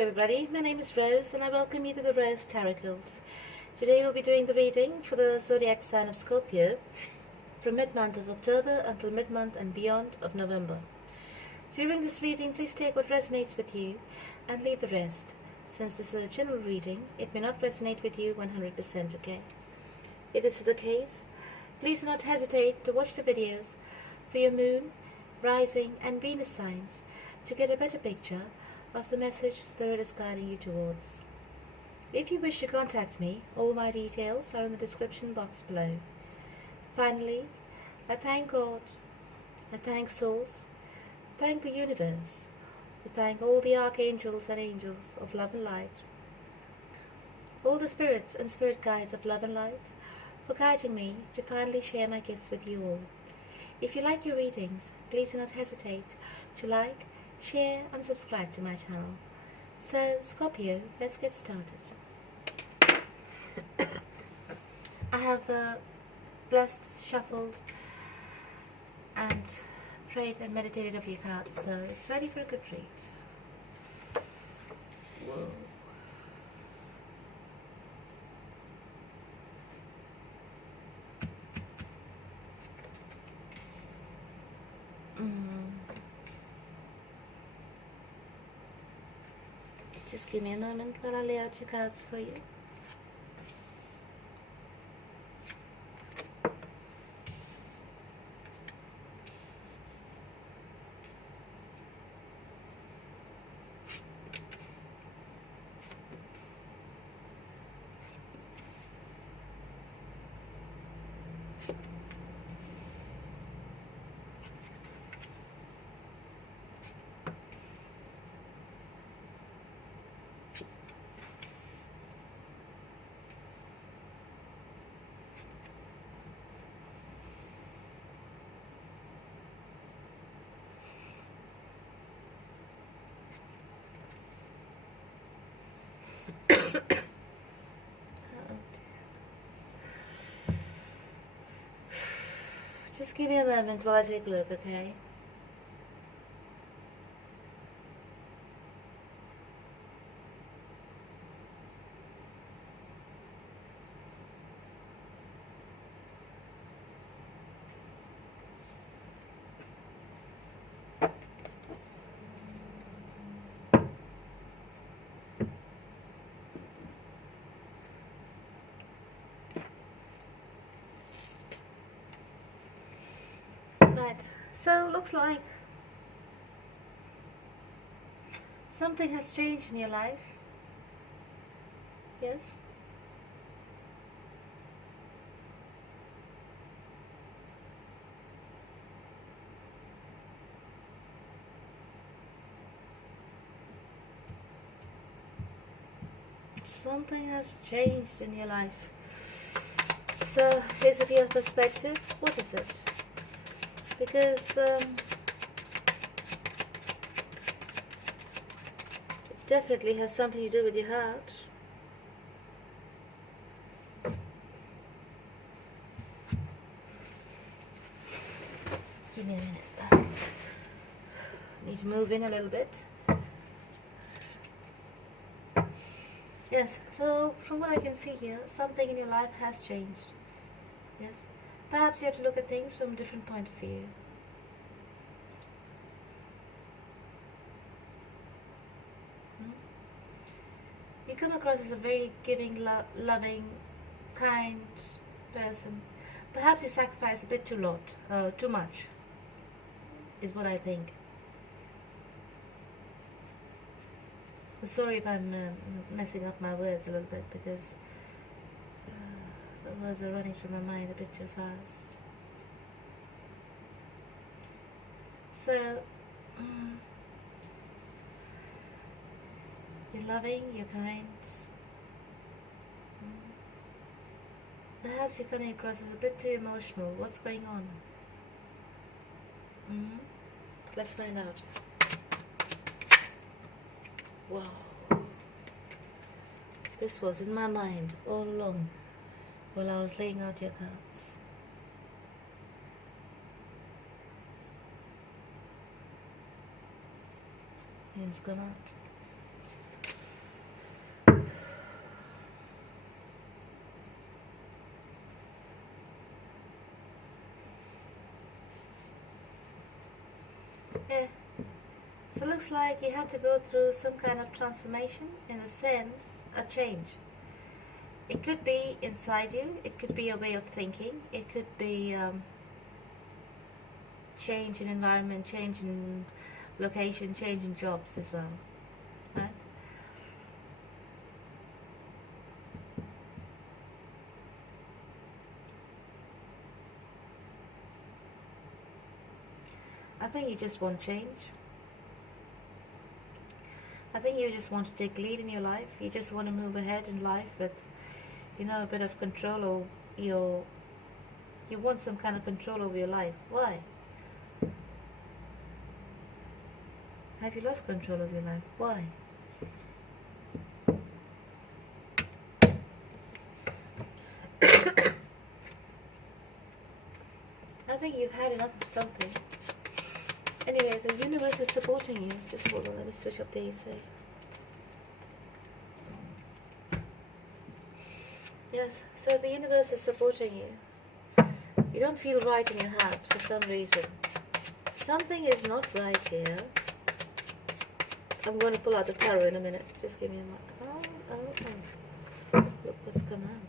everybody, my name is Rose and I welcome you to the Rose Tarocles. Today we'll be doing the reading for the zodiac sign of Scorpio from mid-month of October until mid-month and beyond of November. During this reading, please take what resonates with you and leave the rest. Since this is a general reading, it may not resonate with you 100%, okay? If this is the case, please do not hesitate to watch the videos for your moon, rising and Venus signs to get a better picture of the message Spirit is guiding you towards. If you wish to contact me, all my details are in the description box below. Finally, I thank God, I thank Source, I thank the universe, I thank all the archangels and angels of love and light, all the spirits and spirit guides of love and light, for guiding me to finally share my gifts with you all. If you like your readings, please do not hesitate to like, share and subscribe to my channel. So, Scorpio, let's get started. I have blessed, shuffled and prayed and meditated over your cards, so it's ready for a good read. Whoa. Just give me a moment while I lay out your cards for you. Just give me a moment while I take a look, okay? Right, so looks like something has changed in your life. Yes? Something has changed in your life. So, is it your perspective? What is it? Because it definitely has something to do with your heart. Give me a minute. Need to move in a little bit. Yes, so from what I can see here, something in your life has changed. Yes. Perhaps you have to look at things from a different point of view. You come across as a very giving, loving, kind person. Perhaps you sacrifice a bit too much, is what I think. I'm sorry if I'm messing up my words a little bit, because the words are running through my mind a bit too fast. So, you're loving, you're kind. Perhaps you're coming across as a bit too emotional. What's going on? Let's find out. Wow. This was in my mind all along while I was laying out your cards. It's come out. looks like you had to go through some kind of transformation, in a sense, a change. It could be inside you, it could be a way of thinking, it could be change in environment, change in location, change in jobs as well, right? I think you just want change. I think you just want to take lead in your life. You just want to move ahead in life with, a bit of control over you want some kind of control over your life. Why? Have you lost control of your life? Why? I think you've had enough of something. Anyways, the universe is supporting you. Just hold on, let me switch up the AC. Yes, so the universe is supporting you. You don't feel right in your heart for some reason. Something is not right here. I'm going to pull out the tarot in a minute. Just give me a moment. Oh. Look what's come out.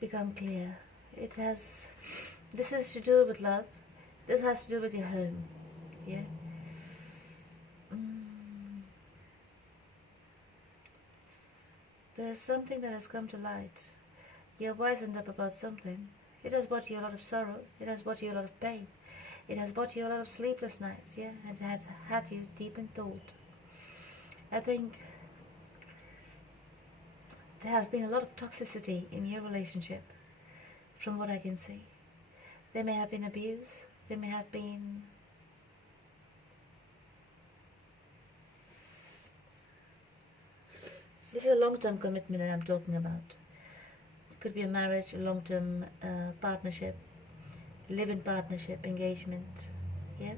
Become clear. This is to do with love. This has to do with your home. Yeah. There's something that has come to light. You're wisened up about something. It has brought you a lot of sorrow. It has brought you a lot of pain. It has brought you a lot of sleepless nights. Yeah, and it has had you deep in thought. I think there has been a lot of toxicity in your relationship, from what I can see. There may have been abuse. There may have been this is a long-term commitment that I'm talking about. It could be a marriage, a long-term partnership, live-in partnership, engagement. Yes?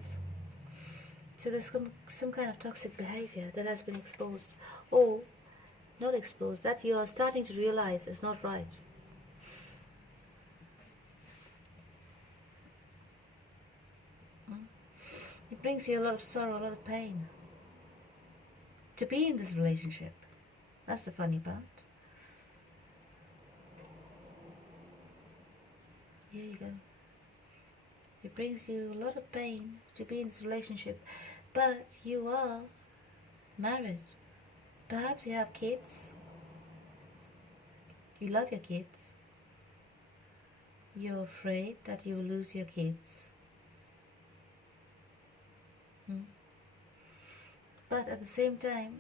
So there's some kind of toxic behavior that has been exposed, or not exposed, that you are starting to realize is not right. It brings you a lot of sorrow, a lot of pain to be in this relationship. That's the funny part. Here you go. It brings you a lot of pain to be in this relationship, but you are married. Perhaps you have kids. You love your kids. You're afraid that you will lose your kids. But at the same time,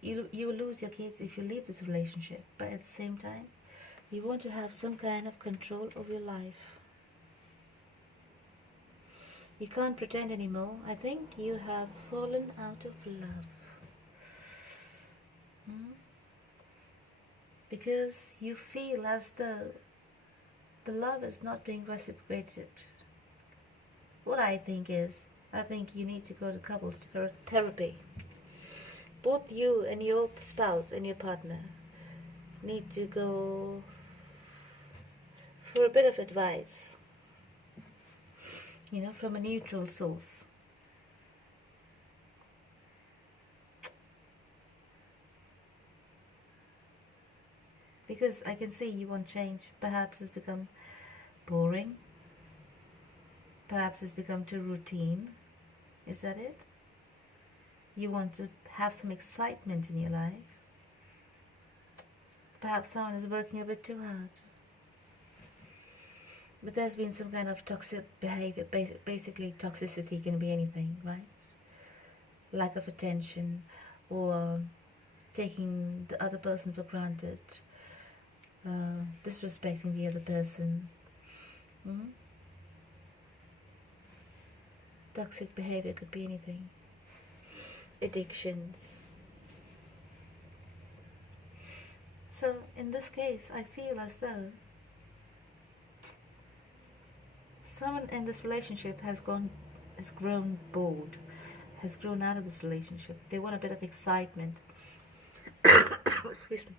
you will lose your kids if you leave this relationship. But at the same time, you want to have some kind of control of your life. You can't pretend anymore. I think you have fallen out of love. Because you feel as though the love is not being reciprocated. What I think you need to go to couples therapy. Both you and your spouse and your partner need to go for a bit of advice, from a neutral source. Because I can see you want change. Perhaps it's become boring. Perhaps it's become too routine. Is that it? You want to have some excitement in your life. Perhaps someone is working a bit too hard. But there's been some kind of toxic behavior. Basically, toxicity can be anything, right? Lack of attention, or taking the other person for granted, disrespecting the other person. Toxic behavior could be anything. Addictions. So in this case, I feel as though someone in this relationship has gone has grown bored, has grown out of this relationship. They want a bit of excitement. Excuse me.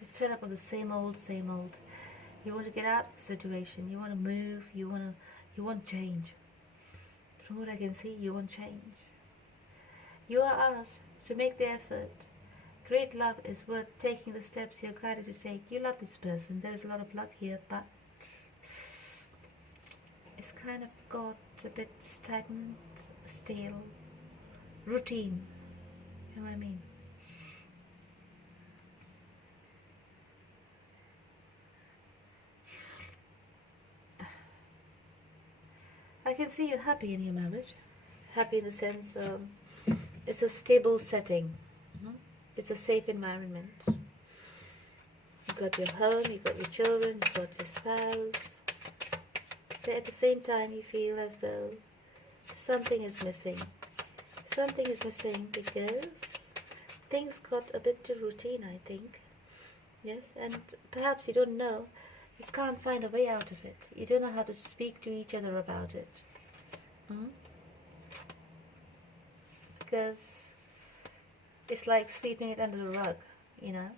They're fed up with the same old, same old. You want to get out of the situation. You want to move. You want change. From what I can see, you want change. You are asked to make the effort. Great love is worth taking the steps you're guided to take. You love this person. There is a lot of love here, but it's kind of got a bit stagnant, stale, routine. You know what I mean? I can see you're happy in your marriage. Happy in the sense it's a stable setting. It's a safe environment. You've got your home, you've got your children, you've got your spouse. But at the same time you feel as though something is missing. Something is missing because things got a bit too routine, I think. Yes, and perhaps you don't know. You can't find a way out of it. You don't know how to speak to each other about it. Because it's like sweeping it under the rug, you know.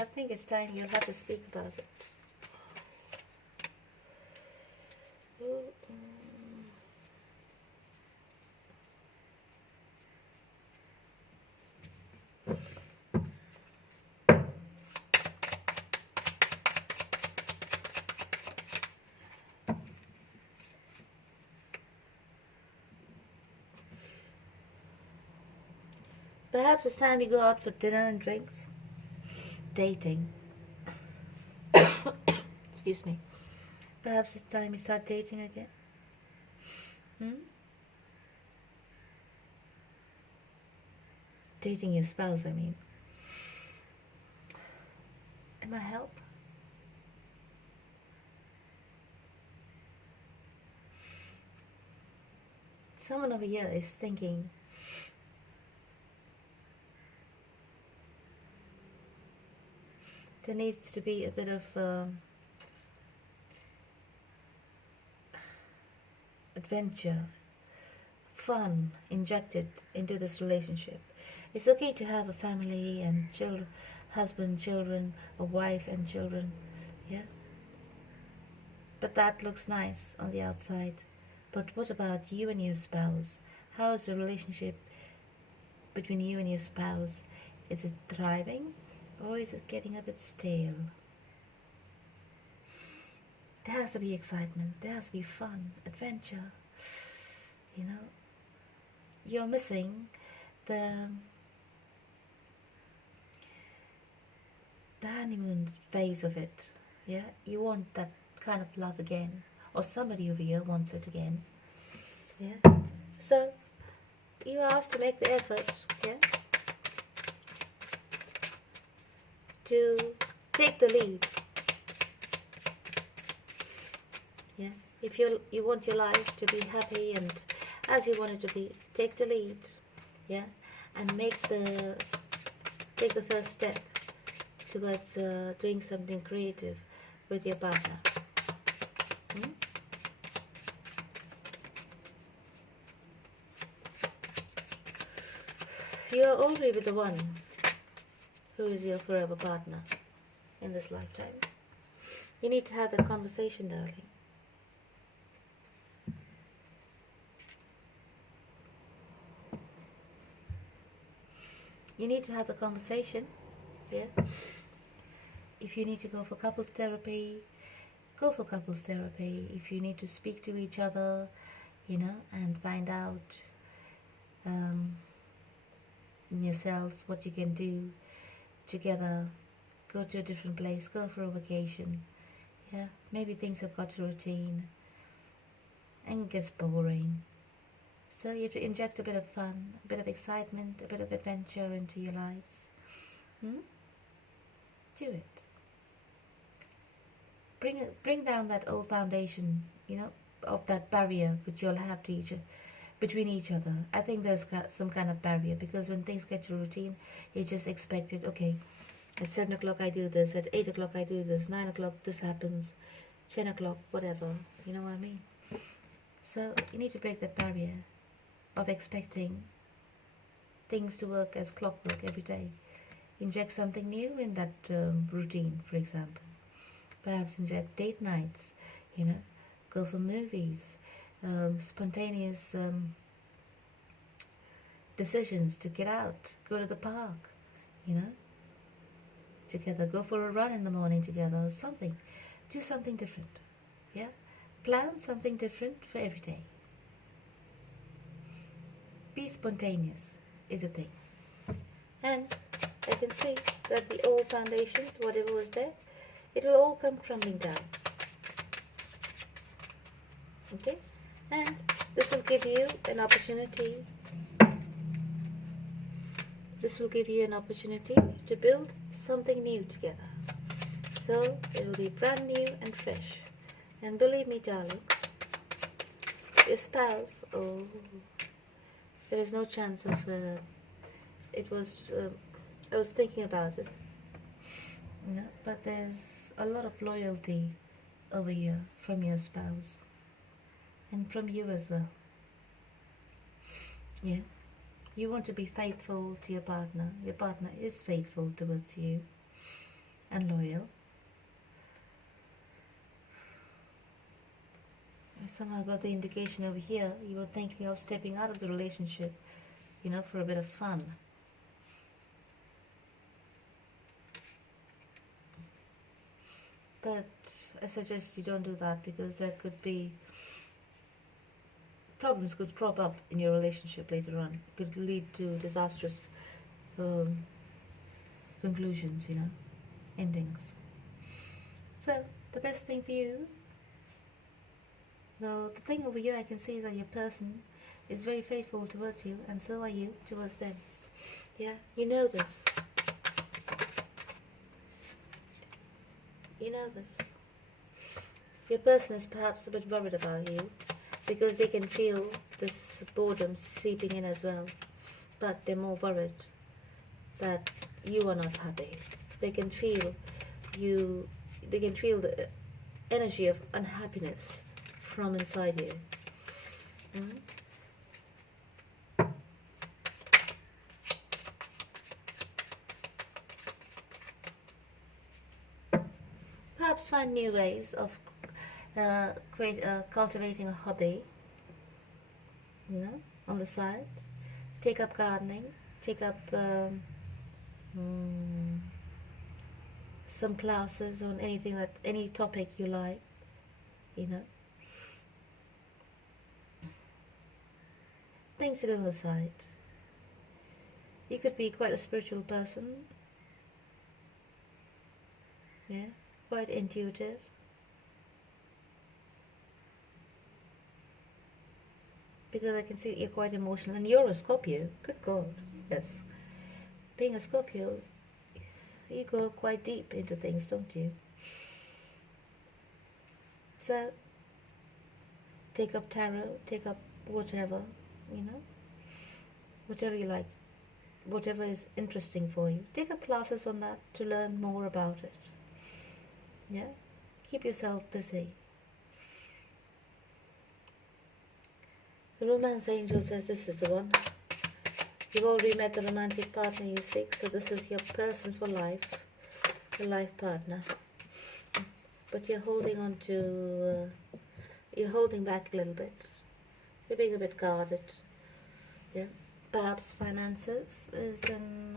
I think it's time you'll have to speak about it. Perhaps it's time you go out for dinner and drinks. Dating. Excuse me. Perhaps it's time you start dating again. Dating your spouse, I mean. Am I help? Someone over here is thinking there needs to be a bit of adventure, fun injected into this relationship. It's okay to have a family and children, husband, children, a wife and children, yeah? But that looks nice on the outside. But what about you and your spouse? How is the relationship between you and your spouse? Is it thriving? Or is it getting a bit stale? There has to be excitement. There has to be fun, adventure. You know, you're missing the honeymoon phase of it. Yeah, you want that kind of love again, or somebody over here wants it again. Yeah, so you are asked to make the effort. Yeah. To take the lead. Yeah, if you want your life to be happy and as you want it to be, take the lead. Yeah, and take the first step towards doing something creative with your partner. You are already with the one who is your forever partner in this lifetime. You need to have that conversation, darling. You need to have the conversation, yeah? If you need to go for couples therapy, go for couples therapy. If you need to speak to each other, you know, and find out in yourselves what you can do together, go to a different place, go for a vacation. Yeah, maybe things have got to routine and it gets boring. So you have to inject a bit of fun, a bit of excitement, a bit of adventure into your lives. Do it. Bring down that old foundation, you know, of that barrier which you'll have to between each other. I think there's some kind of barrier because when things get to routine, you just expect it. Okay, at 7 o'clock I do this, at 8 o'clock I do this, 9 o'clock this happens, 10 o'clock, whatever. You know what I mean? So you need to break that barrier of expecting things to work as clockwork every day. Inject something new in that routine, for example. Perhaps inject date nights, you know, go for movies, spontaneous decisions to get out, go to the park, you know, together, go for a run in the morning together or something. Do something different, yeah? Plan something different for every day. Be spontaneous is a thing. And I can see that the old foundations, whatever was there, it will all come crumbling down. Okay? And this will give you an opportunity. This will give you an opportunity to build something new together. So it will be brand new and fresh. And believe me, darling, your spouse, oh, there is no chance of, I was thinking about it, you know, but there's a lot of loyalty over here from your spouse and from you as well. Yeah, you want to be faithful to your partner. Your partner is faithful towards you and loyal. Somehow got the indication over here you were thinking of stepping out of the relationship, you know, for a bit of fun. But I suggest you don't do that, because there could be problems could crop up in your relationship later on. It could lead to disastrous conclusions, you know, endings. So the best thing for you, though, the thing over here I can see is that your person is very faithful towards you, and so are you towards them. Yeah, you know this. You know this. Your person is perhaps a bit worried about you, because they can feel this boredom seeping in as well. But they're more worried that you are not happy. They can feel you. They can feel the energy of unhappiness from inside you. Perhaps find new ways of cultivating a hobby, you know, on the side. Take up gardening, take up some classes on any topic you like, you know. Things to do on the side. You could be quite a spiritual person, yeah, quite intuitive. Because I can see you're quite emotional, and you're a Scorpio. Good God, yes. Being a Scorpio, you go quite deep into things, don't you? So, take up tarot, take up whatever, you know, whatever you like, whatever is interesting for you. Take up classes on that to learn more about it. Yeah, keep yourself busy. The romance angel says this is the one. You've already met the romantic partner you seek, so this is your person for life, the life partner. But you're holding on to, you're holding back a little bit. You're being a bit guarded. Yeah. Perhaps finances is in.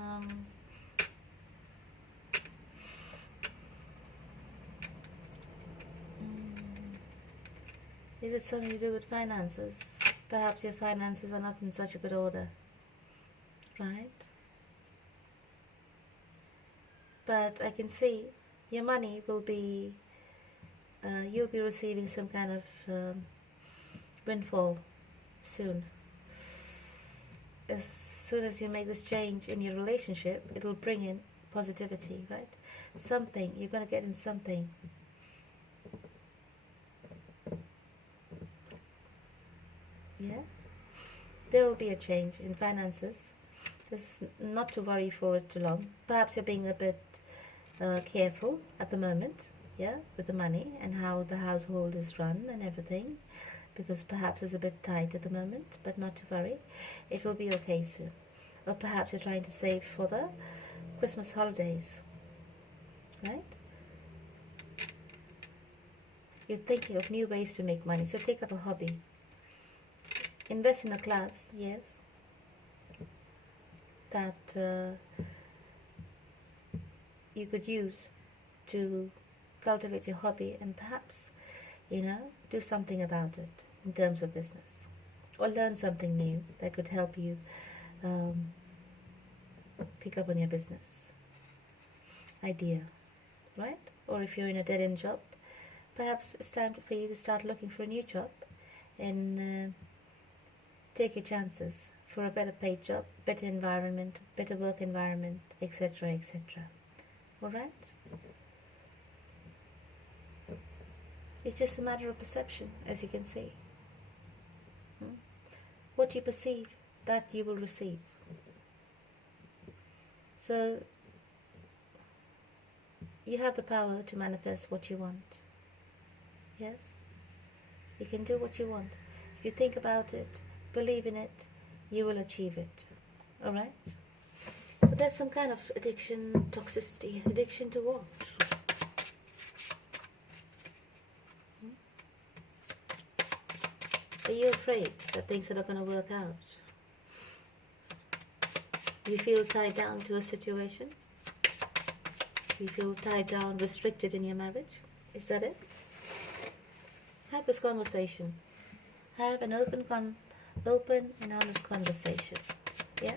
Is it something to do with finances? Perhaps your finances are not in such a good order, right? But I can see your money will be, you'll be receiving some kind of windfall soon. As soon as you make this change in your relationship, it will bring in positivity, right? Something, you're going to get in something. Yeah, there will be a change in finances. Just not to worry for it too long. Perhaps you're being a bit careful at the moment, yeah, with the money and how the household is run and everything. because perhaps it's a bit tight at the moment, but not to worry, it will be okay soon. Or perhaps you're trying to save for the Christmas holidays, right? You're thinking of new ways to make money, so take up a hobby. Invest in a class, yes, that you could use to cultivate your hobby, and perhaps, do something about it in terms of business, or learn something new that could help you pick up on your business idea, right? Or if you're in a dead-end job, perhaps it's time for you to start looking for a new job and take your chances for a better paid job, better environment, better work environment, etc., etc. All right? It's just a matter of perception, as you can see. What you perceive, that you will receive. So, you have the power to manifest what you want. Yes? You can do what you want. If you think about it, believe in it, you will achieve it. Alright? But there's some kind of addiction, toxicity. Addiction to what? Are you afraid that things are not going to work out? You feel tied down to a situation? You feel tied down, restricted in your marriage? Is that it? Have this conversation. Have an open and honest conversation. Yeah?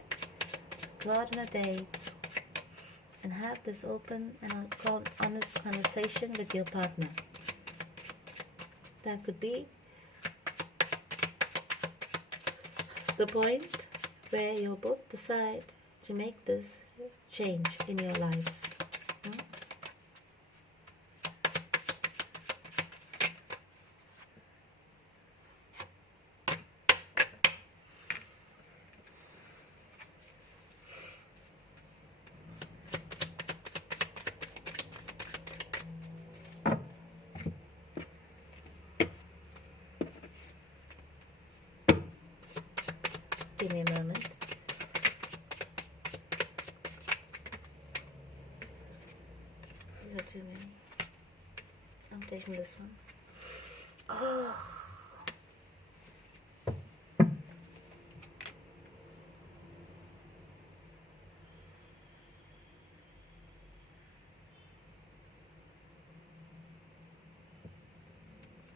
Go out on a date and have this open and honest conversation with your partner. That could be the point where you both decide to make this change in your lives. Give me a moment. These are too many. I'm taking this one. Oh.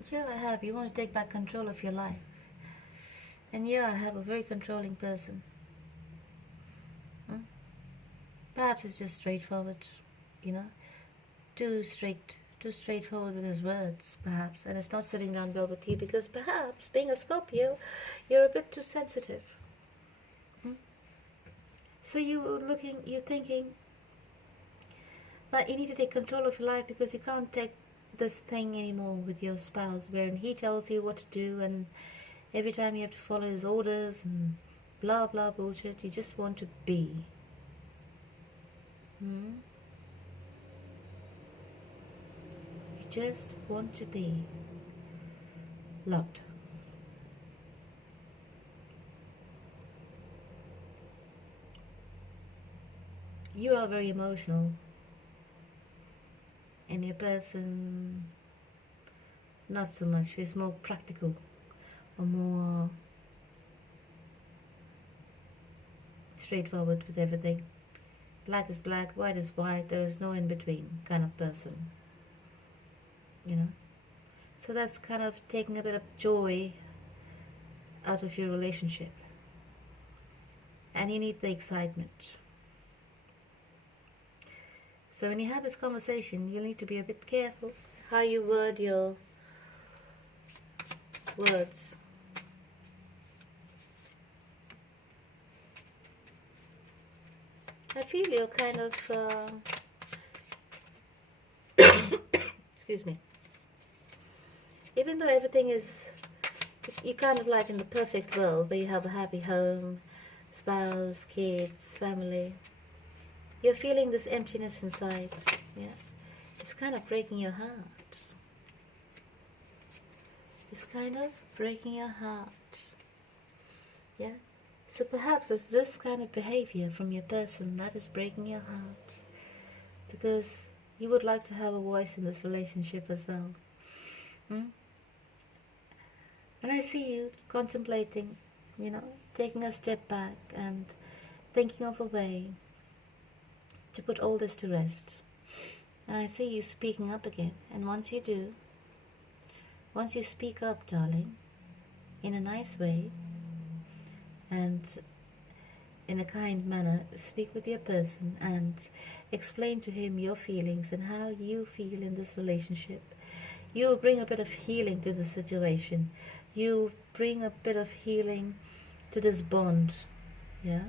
Here I have, you want to take back control of your life. And here I have a very controlling person. Perhaps it's just straightforward, too straightforward with his words, perhaps. And it's not sitting down well with you because perhaps, being a Scorpio, you're a bit too sensitive. So you're thinking that you need to take control of your life because you can't take this thing anymore with your spouse, wherein he tells you what to do and every time you have to follow his orders and blah blah bullshit. You just want to be. You just want to be loved. You are very emotional, and your person not so much. He's more practical, or more straightforward with everything. Black is black, white is white, there is no in between kind of person. So that's kind of taking a bit of joy out of your relationship. And you need the excitement. So when you have this conversation, you'll need to be a bit careful how you word your words. I feel you're kind of excuse me. Even though everything is, you're kind of like in the perfect world where you have a happy home, spouse, kids, family, you're feeling this emptiness inside. Yeah, it's kind of breaking your heart. is kind of breaking your heart. Yeah? So perhaps it's this kind of behavior from your person that is breaking your heart. Because you would like to have a voice in this relationship as well. And I see you contemplating, taking a step back and thinking of a way to put all this to rest. And I see you speaking up again. And once you do, once you speak up, darling, in a nice way and in a kind manner, speak with your person and explain to him your feelings and how you feel in this relationship. You'll bring a bit of healing to the situation. You'll bring a bit of healing to this bond. Yeah?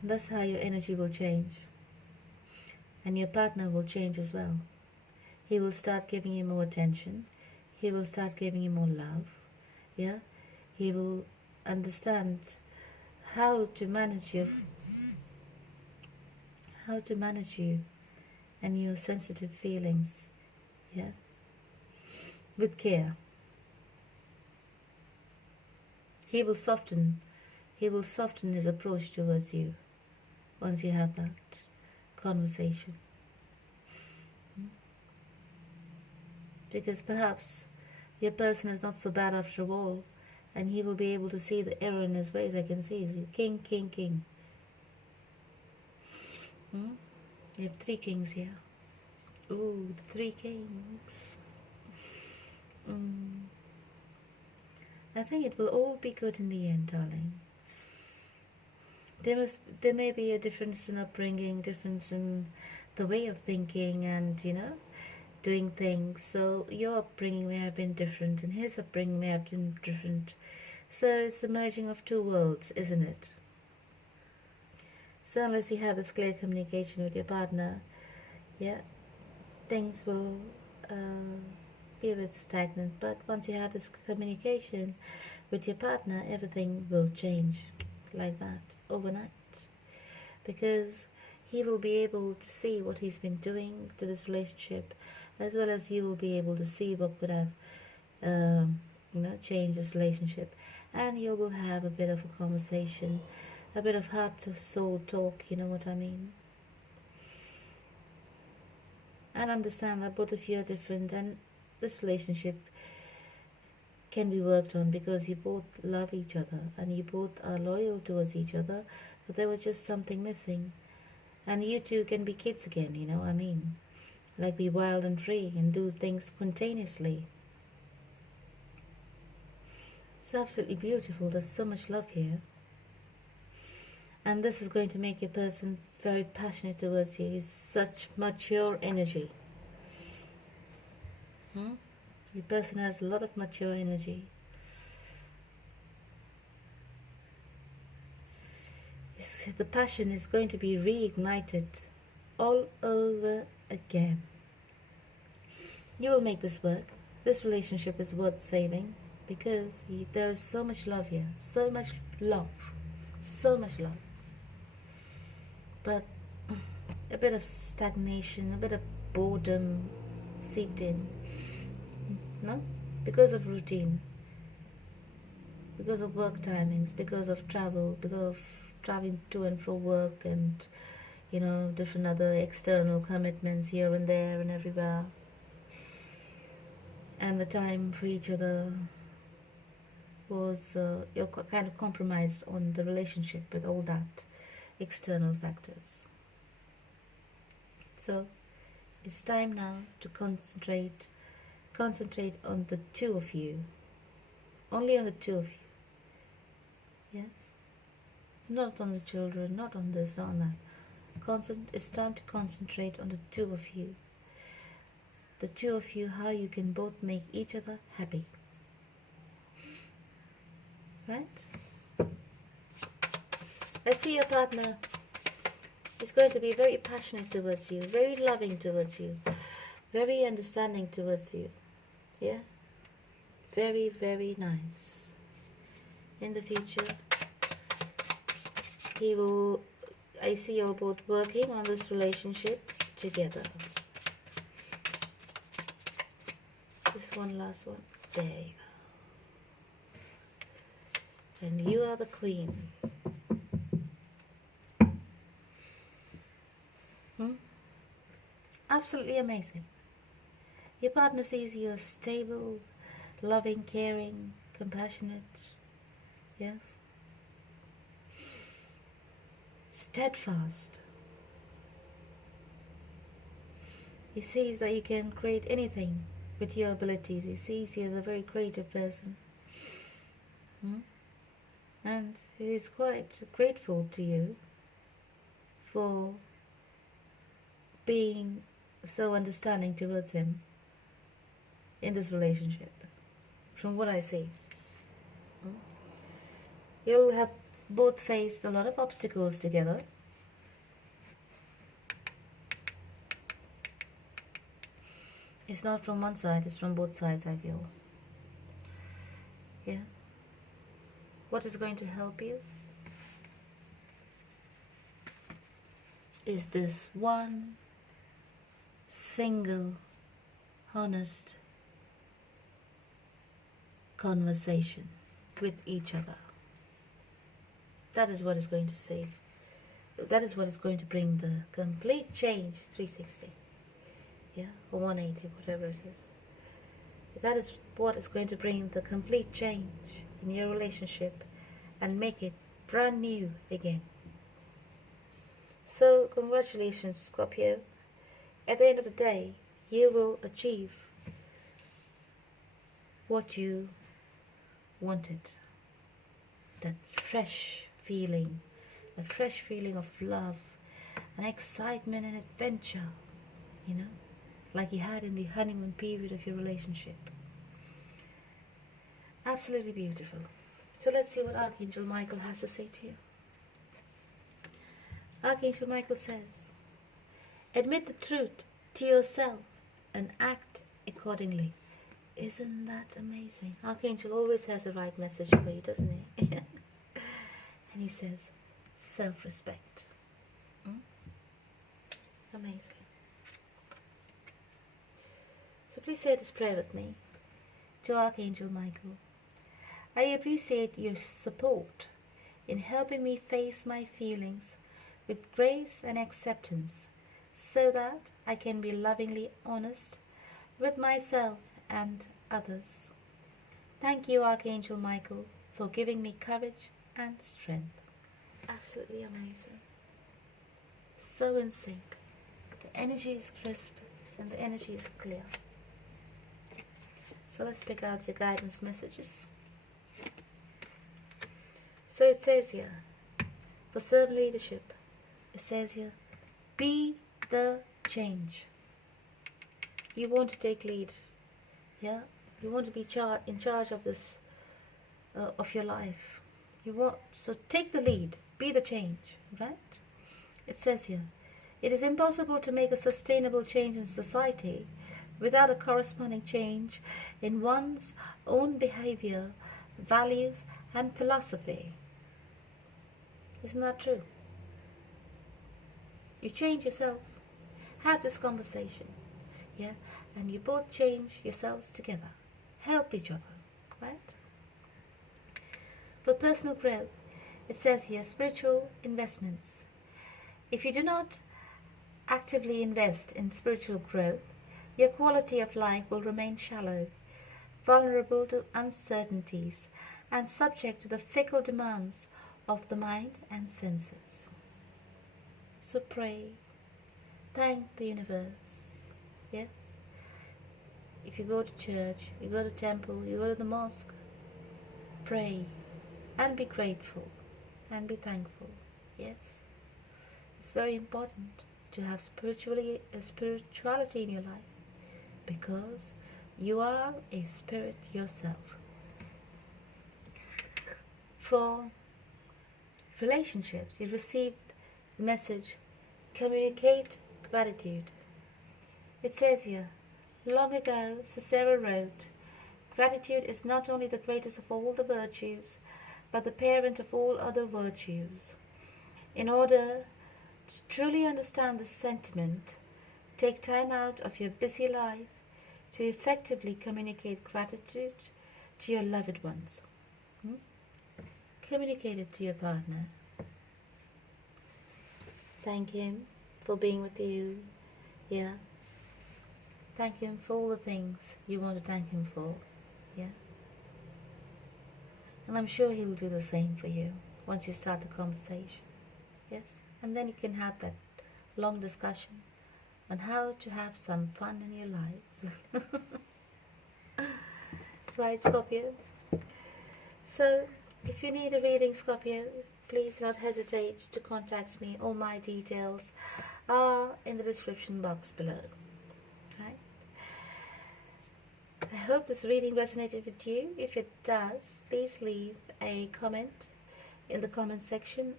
And that's how your energy will change. And your partner will change as well. He will start giving you more attention. He will start giving you more love. Yeah? He will understand how to manage you and your sensitive feelings. Yeah? With care. He will soften his approach towards you once you have that conversation. Because perhaps your person is not so bad after all, and he will be able to see the error in his ways. I can see you. King, king, king. You have 3 kings here. Ooh, the 3 kings. I think it will all be good in the end, darling. There may be a difference in upbringing, difference in the way of thinking and, doing things. So your upbringing may have been different and his upbringing may have been different. So it's a merging of 2 worlds, isn't it? So unless you have this clear communication with your partner, yeah, things will be a bit stagnant. But once you have this communication with your partner, everything will change like that overnight. Because he will be able to see what he's been doing to this relationship, as well as you will be able to see what could have changed this relationship. And you will have a bit of a conversation, a bit of heart to soul talk, you know what I mean? And understand that both of you are different, and this relationship can be worked on because you both love each other and you both are loyal towards each other, but there was just something missing. And you two can be kids again, you know what I mean? Like be wild and free and do things spontaneously. It's absolutely beautiful. There's so much love here. And this is going to make your person very passionate towards you. It's such mature energy. Your person has a lot of mature energy. The passion is going to be reignited all over again. You will make this work. This relationship is worth saving because there is so much love here. So much love. So much love. But a bit of stagnation, a bit of boredom seeped in. No? Because of routine. Because of work timings. Because of travel. Because of traveling to and fro work and, different other external commitments here and there and everywhere. And the time for each other was, you're kind of compromised on the relationship with all that external factors. So, it's time now to concentrate on the 2 of you. Only on the 2 of you. Yes? Not on the children, not on this, not on that. It's time to concentrate on the 2 of you. The 2 of you, how you can both make each other happy. Right? I see your partner is going to be very passionate towards you, very loving towards you, very understanding towards you. Yeah? Very, very nice. In the future, I see you both working on this relationship together. This one last one. There you go. And you are the queen. Absolutely amazing. Your partner sees you as stable, loving, caring, compassionate. Yes. Steadfast. He sees that you can create anything with your abilities. He sees you as a very creative person. And he is quite grateful to you for being so understanding towards him in this relationship, from what I see. You'll have both faced a lot of obstacles together. It's not from one side, it's from both sides, I feel. Yeah. What is going to help you is this one single honest conversation with each other. That is what is going to save. That is what is going to bring the complete change, 360. Yeah, or 180, whatever it is. That is what is going to bring the complete change in your relationship and make it brand new again. So, congratulations, Scorpio. At the end of the day, you will achieve what you wanted. That fresh feeling, a fresh feeling of love, an excitement and adventure, you know, like you had in the honeymoon period of your relationship. Absolutely beautiful. So let's see what Archangel Michael has to say to you. Archangel Michael says, admit the truth to yourself and act accordingly. Isn't that amazing? Archangel always has the right message for you, doesn't he? And he says, self-respect. Amazing. So please say this prayer with me. To Archangel Michael, I appreciate your support in helping me face my feelings with grace and acceptance so that I can be lovingly honest with myself and others. Thank you, Archangel Michael, for giving me courage and strength. Absolutely amazing. So in sync. The energy is crisp and the energy is clear. So let's pick out your guidance messages. So it says here, for servant leadership, it says here, be the change. You want to take lead. Yeah? You want to be in charge of this, of your life. So take the lead, be the change, right? It says here, it is impossible to make a sustainable change in society without a corresponding change in one's own behavior, values, and philosophy. Isn't that true? You change yourself, have this conversation, yeah, and you both change yourselves together, help each other, right? For personal growth, it says here, spiritual investments. If you do not actively invest in spiritual growth, your quality of life will remain shallow, vulnerable to uncertainties, and subject to the fickle demands of the mind and senses. So pray, thank the universe, yes? If you go to church, you go to temple, you go to the mosque, pray and be grateful and be thankful, yes? It's very important to have spirituality in your life, because you are a spirit yourself. For relationships, you received the message, communicate gratitude. It says here, long ago Cicero wrote, gratitude is not only the greatest of all the virtues, but the parent of all other virtues. In order to truly understand this sentiment, take time out of your busy life to effectively communicate gratitude to your loved ones. Communicate it to your partner. Thank him for being with you. Yeah. Thank him for all the things you want to thank him for. Yeah. And I'm sure he'll do the same for you once you start the conversation. Yes. And then you can have that long discussion on how to have some fun in your lives. Right, Scorpio? So, if you need a reading, Scorpio, please do not hesitate to contact me. All my details are in the description box below. Right? I hope this reading resonated with you. If it does, please leave a comment in the comment section,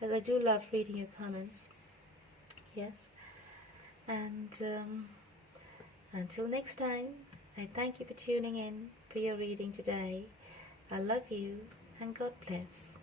as I do love reading your comments. Yes. And until next time, I thank you for tuning in for your reading today. I love you, and God bless.